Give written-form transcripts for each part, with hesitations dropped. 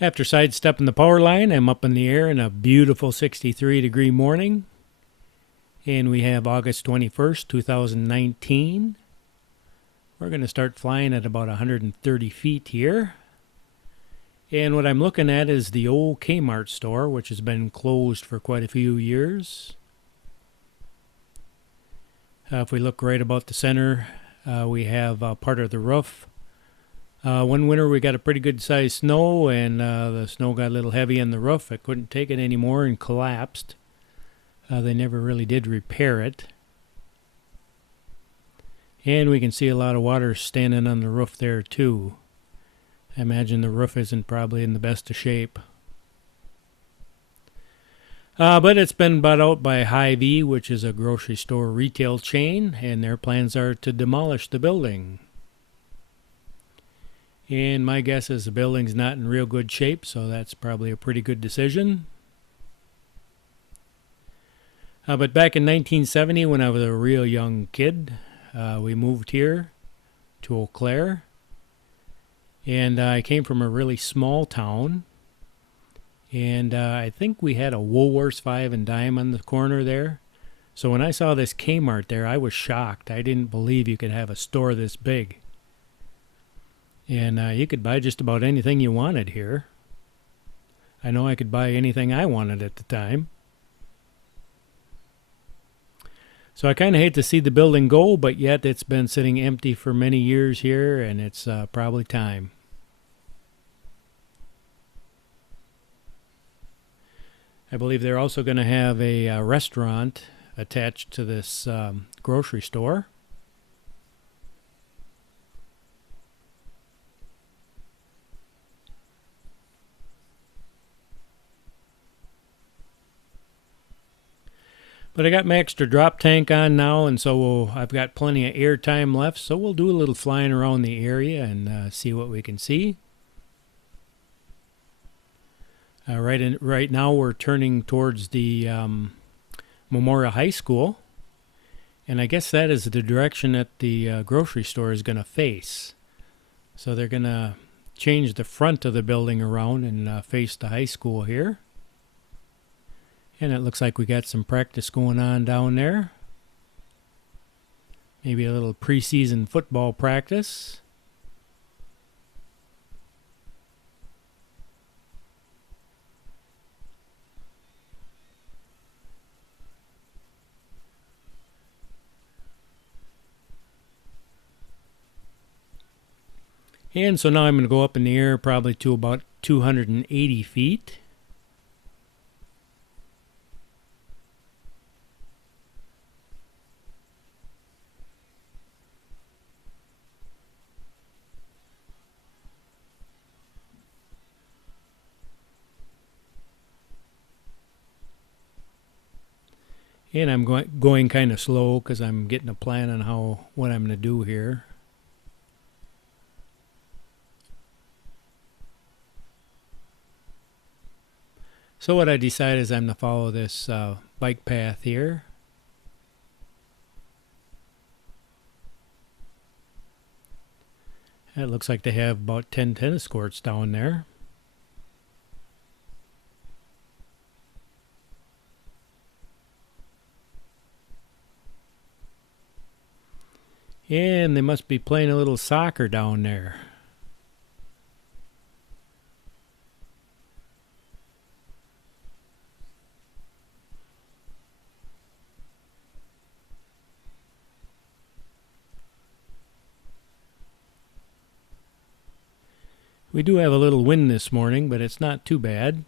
After sidestepping the power line, I'm up in the air in a beautiful 63-degree morning. And we have August 21st, 2019. We're going to start flying at about 130 feet here. And what I'm looking at is the old K Mart store, which has been closed for quite a few years. If we look right about the center, we have part of the roof. One winter we got a pretty good sized snow, and the snow got a little heavy on the roof. It couldn't take it anymore and collapsed. They never really did repair it. And we can see a lot of water standing on the roof there too. I imagine the roof isn't probably in the best of shape. But it's been bought out by Hy-Vee, which is a grocery store retail chain, and their plans are to demolish the building. And my guess is the building's not in real good shape, so that's probably a pretty good decision. But back in 1970, when I was a real young kid, we moved here to Eau Claire. And I came from a really small town. And I think we had a Woolworths 5 and dime on the corner there. So when I saw this Kmart there, I was shocked. I didn't believe you could have a store this big. And you could buy just about anything you wanted here. I know I could buy anything I wanted at the time. So I kind of hate to see the building go, but yet it's been sitting empty for many years here, and it's probably time. I believe they're also going to have a restaurant attached to this grocery store. But I got my extra drop tank on now, and so I've got plenty of air time left, so we'll do a little flying around the area and see what we can see. Right now we're turning towards the Memorial High School, and I guess that is the direction that the grocery store is going to face. So they're going to change the front of the building around and face the high school here. And it looks like we got some practice going on down there. Maybe a little preseason football practice. And so now I'm going to go up in the air probably to about 280 feet. And I'm going kind of slow because I'm getting a plan on what I'm going to do here. So what I decided is I'm going to follow this bike path here. It looks like they have about 10 tennis courts down there. And they must be playing a little soccer down there. We do have a little wind this morning, but it's not too bad.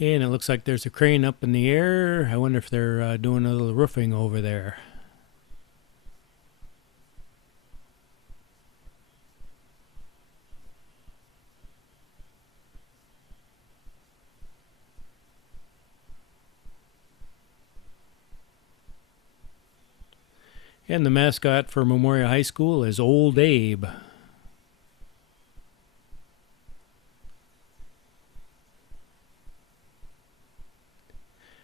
And it looks like there's a crane up in the air. I wonder if they're doing a little roofing over there. And the mascot for Memorial High School is Old Abe.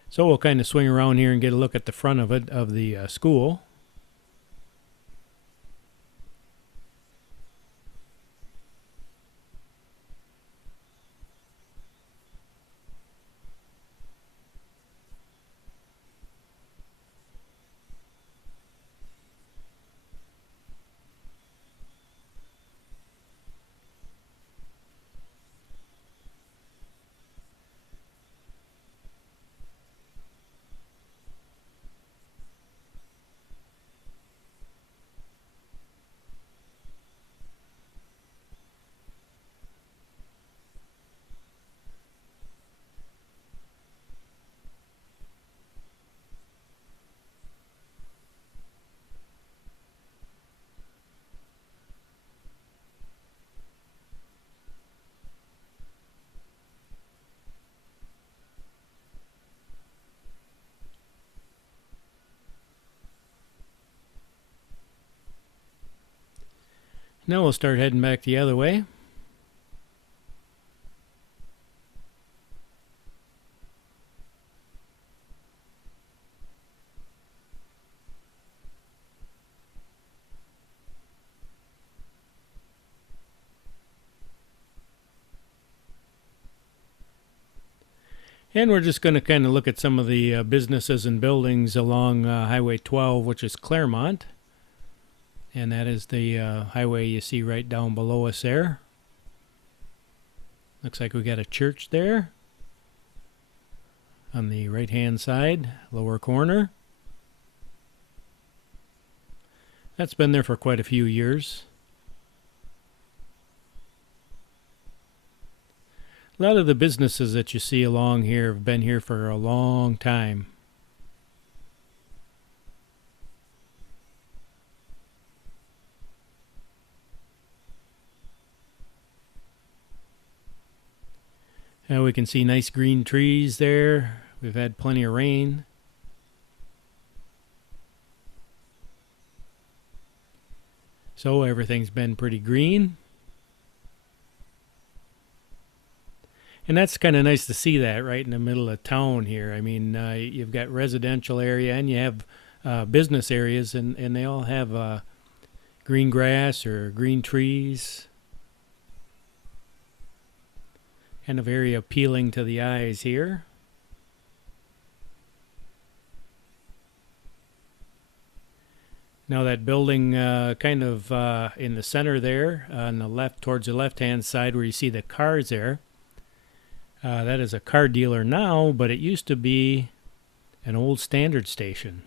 So we'll kind of swing around here and get a look at the front of it, of the school. Now we'll start heading back the other way. And we're just going to kind of look at some of the businesses and buildings along Highway 12, which is Claremont. And that is the highway you see right down below us there. Looks like we got a church there on the right-hand side, lower corner. That's been there for quite a few years. A lot of the businesses that you see along here have been here for a long time. And we can see nice green trees there. We've had plenty of rain. So everything's been pretty green. And that's kind of nice to see that right in the middle of town here. I mean, you've got residential area and you have business areas, and they all have green grass or green trees. Kind of very appealing to the eyes here. Now that building kind of in the center there, on the left, towards the left-hand side where you see the cars there, that is a car dealer now, but it used to be an old standard station.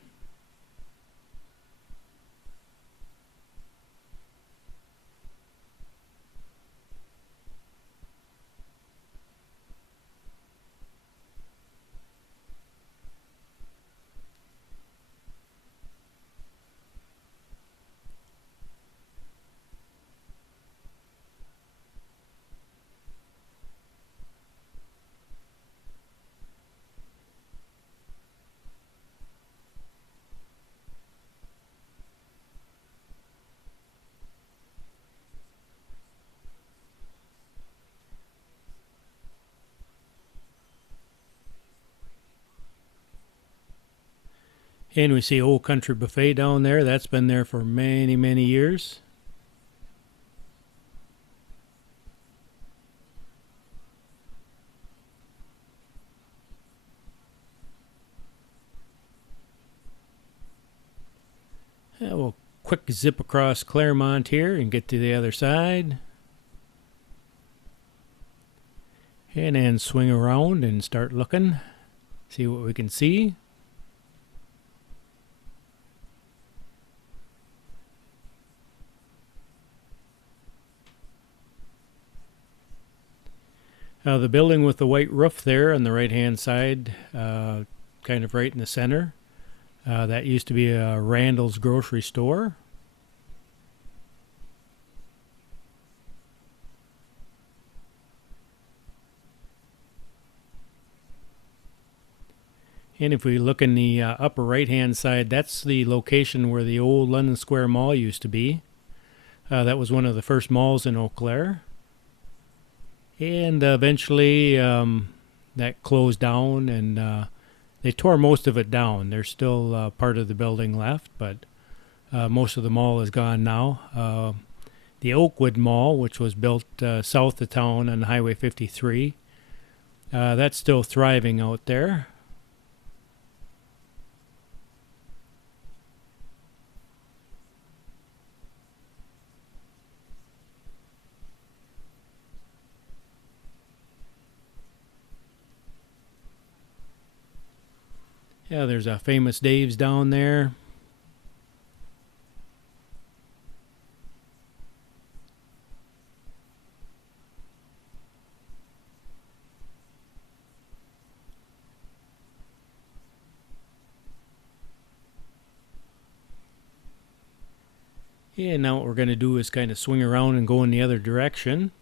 And we see Old Country Buffet down there. That's been there for many, many years. We'll quick zip across Claremont here and get to the other side. And then swing around and start looking. See what we can see. The building with the white roof there on the right-hand side, kind of right in the center, that used to be a Randall's grocery store. And if we look in the upper right-hand side, that's the location where the old London Square Mall used to be. That was one of the first malls in Eau Claire. And eventually that closed down, and they tore most of it down. There's still part of the building left, but most of the mall is gone now. The Oakwood Mall, which was built south of town on Highway 53, that's still thriving out there. Yeah, there's a Famous Dave's down there. And now what we're going to do is kind of swing around and go in the other direction.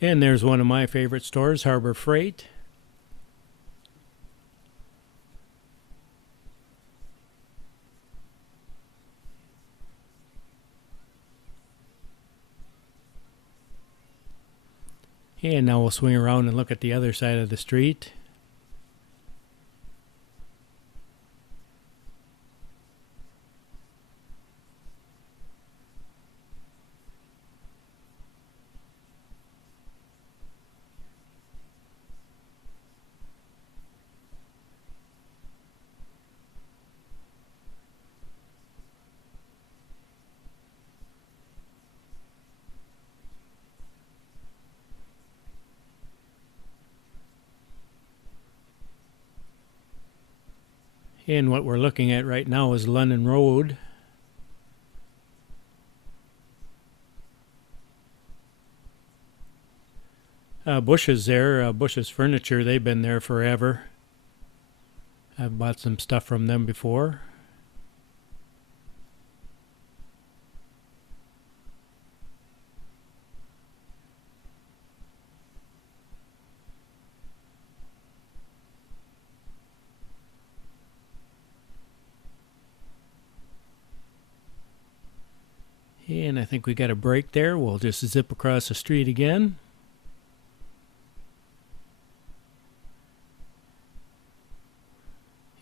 And there's one of my favorite stores, Harbor Freight. And now we'll swing around and look at the other side of the street. And what we're looking at right now is London Road. Bush's there, Bush's Furniture, they've been there forever. I've bought some stuff from them before. And I think we got a break there. We'll just zip across the street again.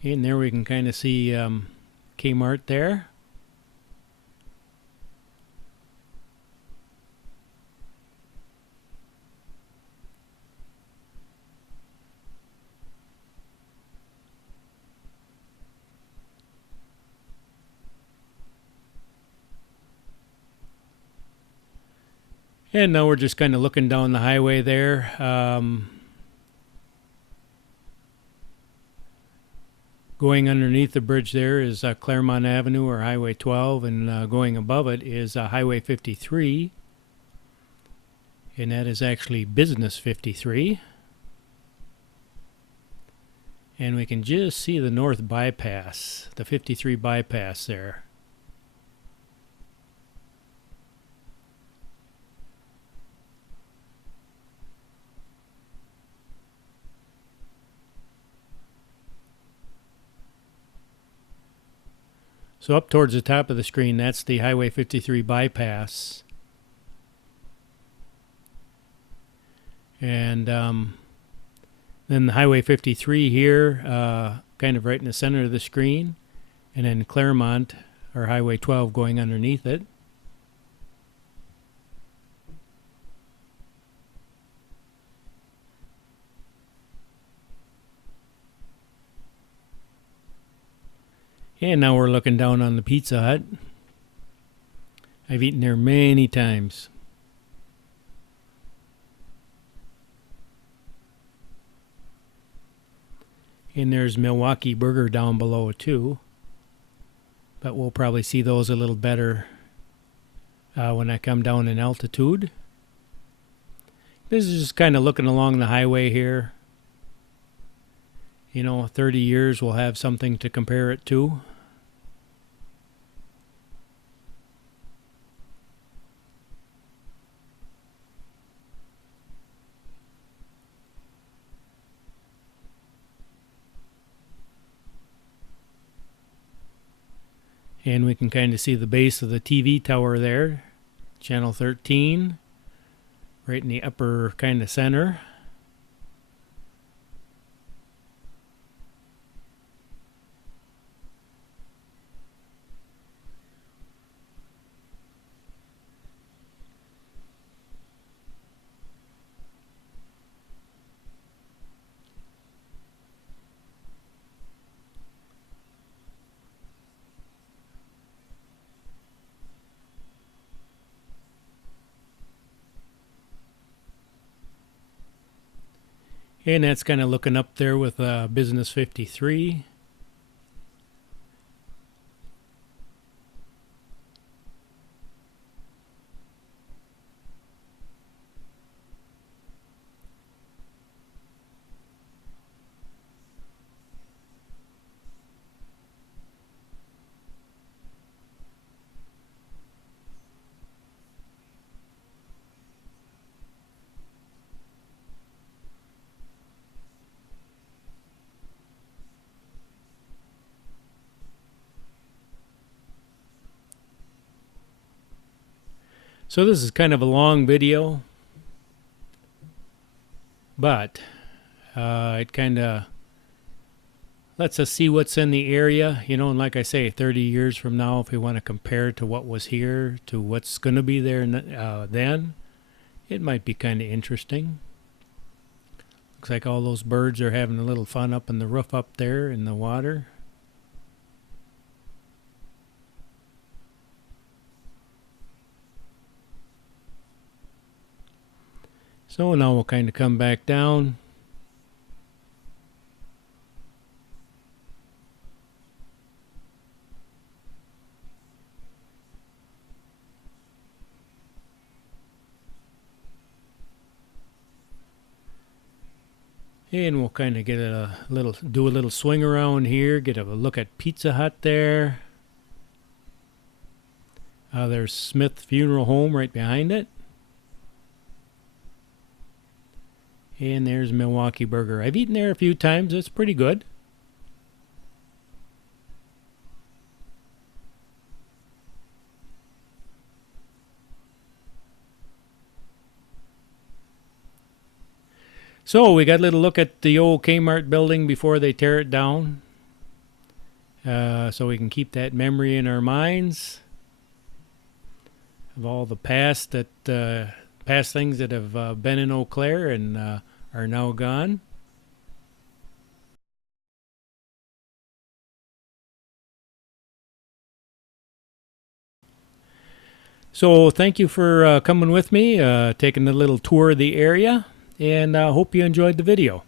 And there we can kind of see K Mart there. And now we're just kind of looking down the highway there. Going underneath the bridge there is Claremont Avenue or Highway 12, and going above it is Highway 53. And that is actually Business 53. And we can just see the north bypass, the 53 bypass there. So up towards the top of the screen, that's the Highway 53 bypass. And then the Highway 53 here, kind of right in the center of the screen. And then Claremont, or Highway 12, going underneath it. And now we're looking down on the Pizza Hut. I've eaten there many times. And there's Milwaukee Burger down below too. But we'll probably see those a little better when I come down in altitude. This is just kind of looking along the highway here. 30 years we'll have something to compare it to. And we can kind of see the base of the TV tower there. Channel 13, right in the upper kind of center. And that's kind of looking up there with Business 53. So this is kind of a long video, but it kind of lets us see what's in the area, and like I say, 30 years from now, if we want to compare to what was here to what's going to be there then, it might be kind of interesting. Looks like all those birds are having a little fun up in the roof up there in the water. So now we'll kind of come back down. And we'll kind of get do a little swing around here, get a look at Pizza Hut there. There's Smith Funeral Home right behind it. And there's Milwaukee Burger. I've eaten there a few times. It's pretty good. So we got a little look at the old K Mart building before they tear it down. So we can keep that memory in our minds of all the past things that have been in Eau Claire and are now gone. So thank you for coming with me, taking a little tour of the area, and I hope you enjoyed the video.